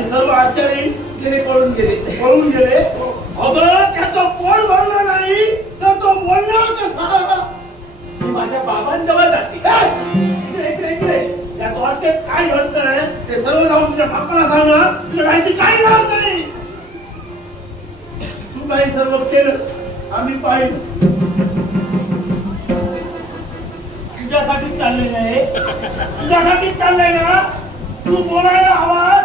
आणि सर्व आचार्य गेले पळून गेले. पळून गेले. त्याचं पोट भरलं नाही तर तो बोलणार कसा? मी माझ्या बाबांजवळ जाते. इकडे त्या गोष्टीत काय घडतंय ते सर्व जाऊन तुझ्या बापाला सांगा. तुझ्या माहिती काय गरज नाही. तू काही सर्व केलं आम्ही पाहिलं. तुझ्यासाठी चाललंय आहे चाललंय ना? तू बोलायला आवाज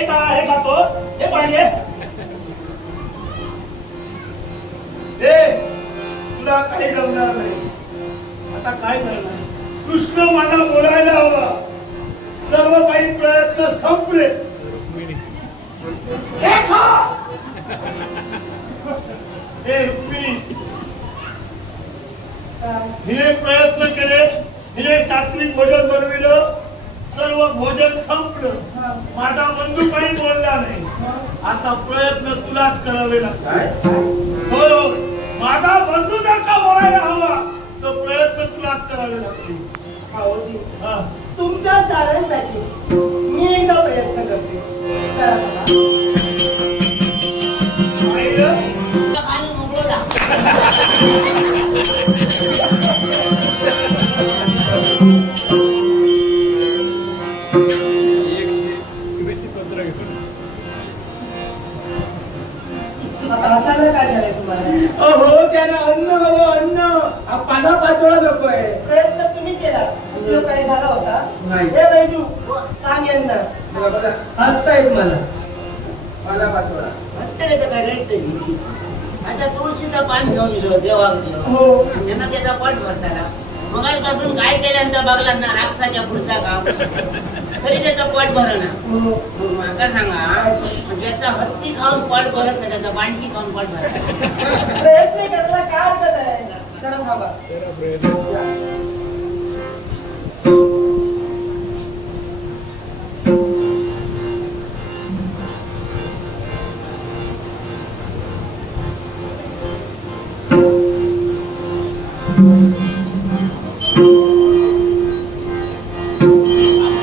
हे का हे खातोस हे पाहिजे ए तुला काही जमणार नाही. आता काय करणार? कृष्ण माझा बोलायला हवा. सर्व काही प्रयत्न संपले. हे खा! हे रुक्मिणी. हिने प्रयत्न केले. हिने सात्विक भोजन बनविलं. सर्व भोजन संपलं. माझा बंधू काही बोलला नाही. आता प्रयत्न तुलाच करावे लागतात होय होय. माझा बंधू जर का बोलायला हवा तर प्रयत्न तुलाच करावे लागतील. हा. तुमच्या साऱ्यांसाठी मी एकदा प्रयत्न करते. करा बाबा. पाहिलं? तुला खाली मगाचपासून काय केल्यानंतर बघला ना राक्षाच्या पुढचा काम तरी त्याचं पोट भरणा माका सांगा ज्याचा हत्ती खाऊन पोट भरत नाही त्याचा बांडकी खाऊन पोट भरत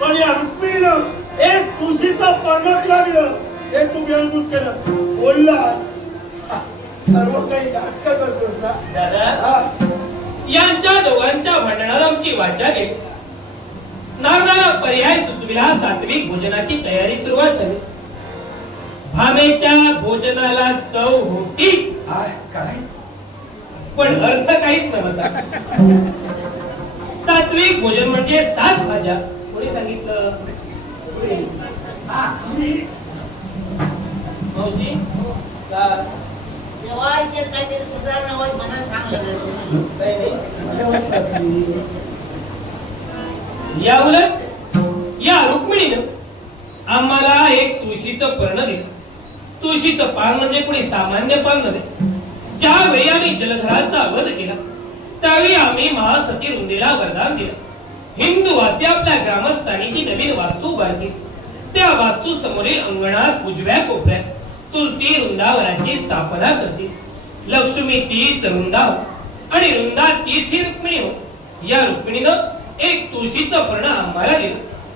पण या रुक्मिणीनं एक तुळशीचं पर्ण तुला दिलं. हे तू व्यंगूत केलं. बोलला सर्व काही नाटक करतोस ना? दादा. यांच्या दोघांच्या भांडणाला आमची वाचा गेली. नारदाला पर्याय सुचविला सात्विक भोजनाची तयारी सुरुवात झाली. भामेच्या भोजनाला चव होती. काय? पण अर्थ काहीच नव्हता. सात्विक भोजन म्हणजे सात भाज्या. कोणी सांगितलं. मावशी? का? तेव्हा इथे काहीतरी सुधारणा होत म्हणून सांगलं काही नाही. या उलट या रुक्मिणीनं आम्हाला एक तुळशीचं पर्ण दिलं. तुळशीचं पान म्हणजे कोणी सामान्य पान नव्हे. ज्यावेळी आम्ही जलधराचा वध केला त्यावेळी आम्ही महासती रुंदीला वरदान दिलं. हिंदूवासी आपल्या ग्रामस्थानीची नवीन वास्तू उभारली. त्या वास्तू समोरील अंगणात उजव्या कोपऱ्यात तुलसी वृंदावनाची स्थापना करते लक्ष्मी तीच वृंदाव आणि वृंदा तीच ही रुक्मिणी हो. या रुक्मिणीनं एक तुळशीचं पर्ण आम्हाला दिलं.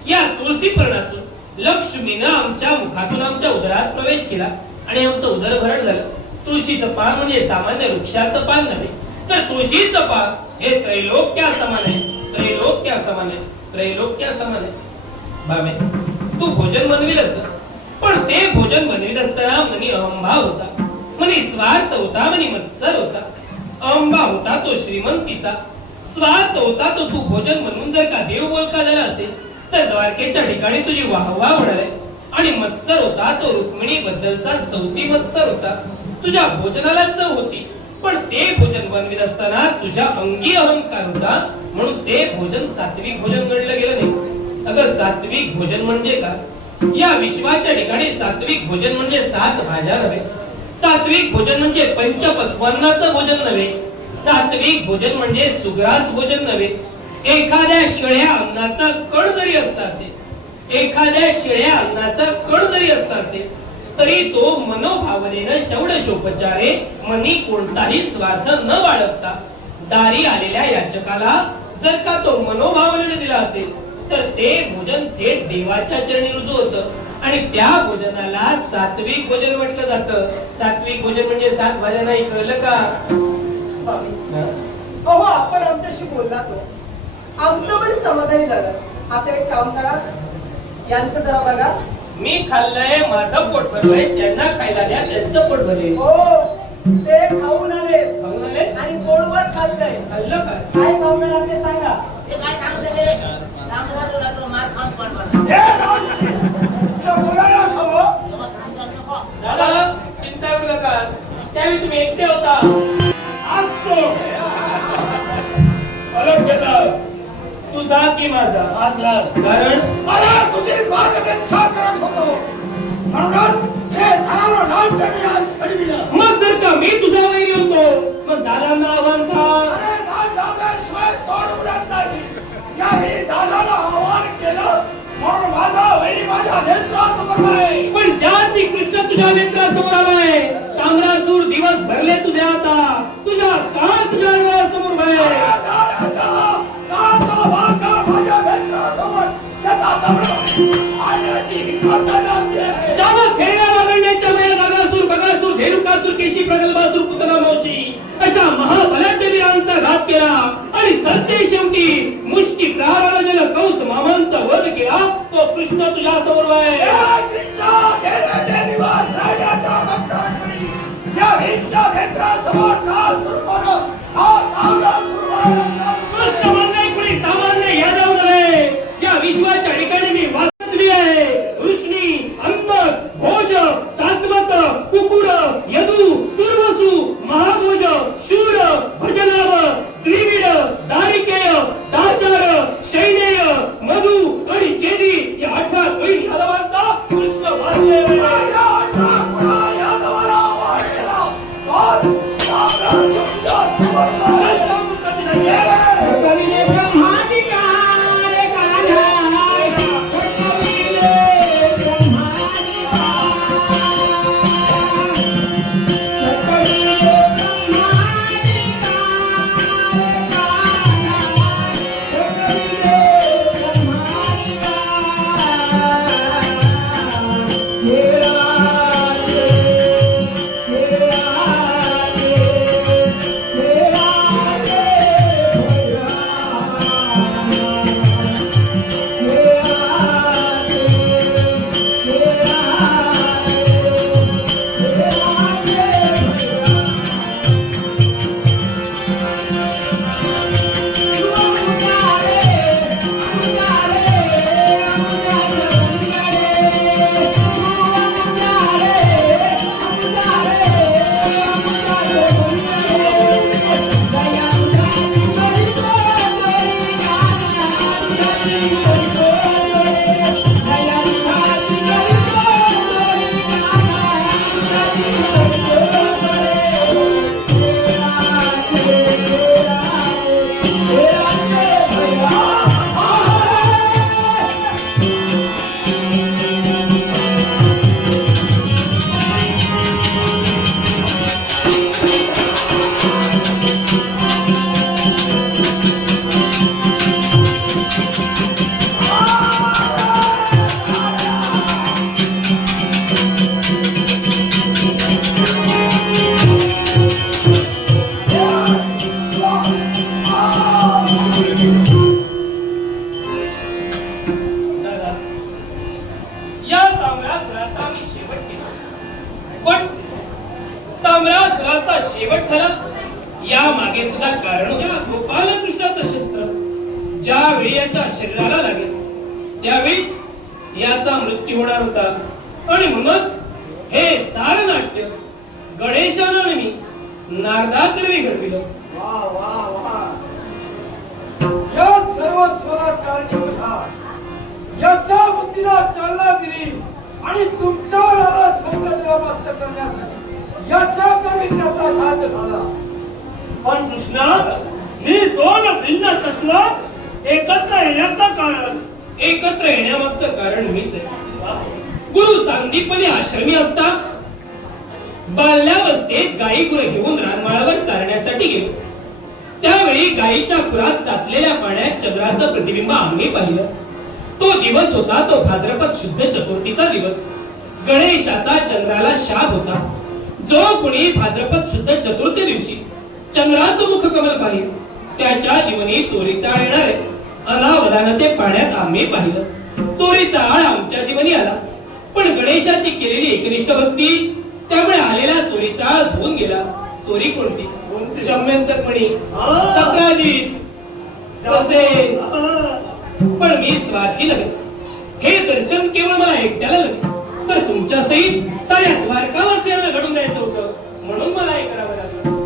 या तुळशी पर्णातून लक्ष्मीनं आमच्या मुखातून आमच्या उदरात प्रवेश केला आणि आमचं उदरभरण झालं. तुळशीचं पान म्हणजे सामान्य वृक्षाचं पान नव्हे तर तुळशीचं पान हे त्रैलोक्या समान आहे. त्रैलोक्या समान आहे. त्रैलोक्या समान आहे. बाबे तू भोजन बनविलंस पण ते भोजन बनवित असताना मनी अहंभाव होता. मनी स्वार्थ होता मनी मत्सर होता. अंबा होता तो श्रीमंतीचा. स्वार्थ होता तो तू भोजन म्हणून जर का देव बोलका झाला असेल तर द्वारकेच्या ठिकाणी तुझी वाहवा होणार आहे. आणि मत्सर होता तो रुक्मिणी बद्दलचा सौती मत्सर होता. तुझ्या भोजनाला चव होती. पण ते भोजन बनवित असताना तुझ्या अंगी अहंकार होता म्हणून ते भोजन सात्विक भोजन म्हणलं गेलं नाही. अगं सात्विक भोजन म्हणजे का? या विश्वाच्या ठिकाणी सात्विक भोजन म्हणजे सात भाज्या नव्हे. सात्विक भोजन म्हणजे पंचपक्वान्नाचं भोजन नव्हे. सात्विक भोजन म्हणजे सुग्रास भोजन नव्हे. एखाद्या शिळ्या अन्नाचा कण जरी असता असेल एखाद्या शिळ्या अन्नाचा कण जरी असता असेल तरी तो मनोभावनेनं शौडशोपचारे मनी कोणताही स्वार्थ न बाळगता दारी आलेल्या याचकाला जर का तो मनोभावनेने दिला असेल तर ते भोजन थेट देवाच्या चरणी रुजू होतं. आणि त्या भोजनाला सात्विक भोजन म्हटलं जातं. सात्विक भोजन म्हणजे सात भाज्या नाही कळलं का? अहो आपण आमच्याशी बोलला तो आमचं पण समाधानी झालं. आता एक काम करा. यांचं जरा बघा. मी खाल्लंय माझं पोट भरलंय त्यांना खायला द्या त्यांचं पोट भरेल. हो ते खाऊन आले. खाऊन आले? आणि पोटभर खाल्लंय. खाल्लं काय काय खाऊन आला ते सांगा. ते काय सांगते रे रामदास लागलो मार खाऊन पडणार हे नाव- तुला बोलायला हवं? मग सांगतो नको. दादा चिंता करू नका. त्यावेळी तुम्ही एकटे होता. आज तो. अलग केलं तुझा की माझा? आज लाल. कारण? मला तुझी मार्गदर्शन करत होतो. म्हणूनच हे धारावर नाव त्यांनी आज घडविलं. मग जर का मी तुझा वैरी होतो मग दादांना आव्हान का? अरे नाव दाबल्याशिवाय तोड उडत नाही. यावेळी दादाला आव्हान केलं म्हणून माझा वैरी माझ्या नेत्रासमोर आहे. पण ज्या ती कृष्ण तुझ्या नेत्रासमोर आलाय. तांबरासूर दिवस भरले तुझे आता. तुझा काळ तुझ्या डोळ्यासमोर अरे त्याचा दगड आणण्याची हिंमत नाही. ज्यानं फेऱ्या वागण्याच्या वेळा नागासूर बगासूर धेनुकासूर केशी प्रगल्भासूर पुतना मावशी. अशा आणि तुमच्यावर आला संकट मस्त करण्यासाठी. याच्या करवी त्याचा घात झाला. पण कृष्णा ही दोन भिन्न तत्व एकत्र येण्याचं कारण एकत्र येण्यामागचं कारण मीच आहे. गुरु सांदीपनी आश्रमी असतात. बाल्यावस्थेत गायी गुरं घेऊन रानमाळावर चालण्यासाठी गेलो. त्यावेळी गायीच्या खुरात साचलेल्या पाण्यात चंद्राचं प्रतिबिंब आम्ही पाहिलं. तो दिवस होता तो भाद्रपद शुद्ध चतुर्थीचा दिवस. गणेशाचा चंद्राला शाप होता. जो कोणी भाद्रपद शुद्ध चतुर्थी दिवशी चंद्राचं मुख कमल पाहिल त्याच्या जीवनी चोरीचा आळ येणार आहे. अनावधानं ते पाण्यात आम्ही पाहिलं. चोरीचा आळ आमच्या जीवनी आला. पण गणेशाची केलेली एकनिष्ठ भक्ती त्यामुळे आलेला चोरीचा आळ धुवून गेला. चोरी कोणती? कोणती? जम्यंतकमणी. हा. सकाळी. पण मी स्वार्थी नव्हे. हे दर्शन केवळ मला एकट्याला नव्हे तर तुमच्या सहित साऱ्या द्वारकावासियांना घडून द्यायचं होतं. म्हणून मला हे करावं लागलं.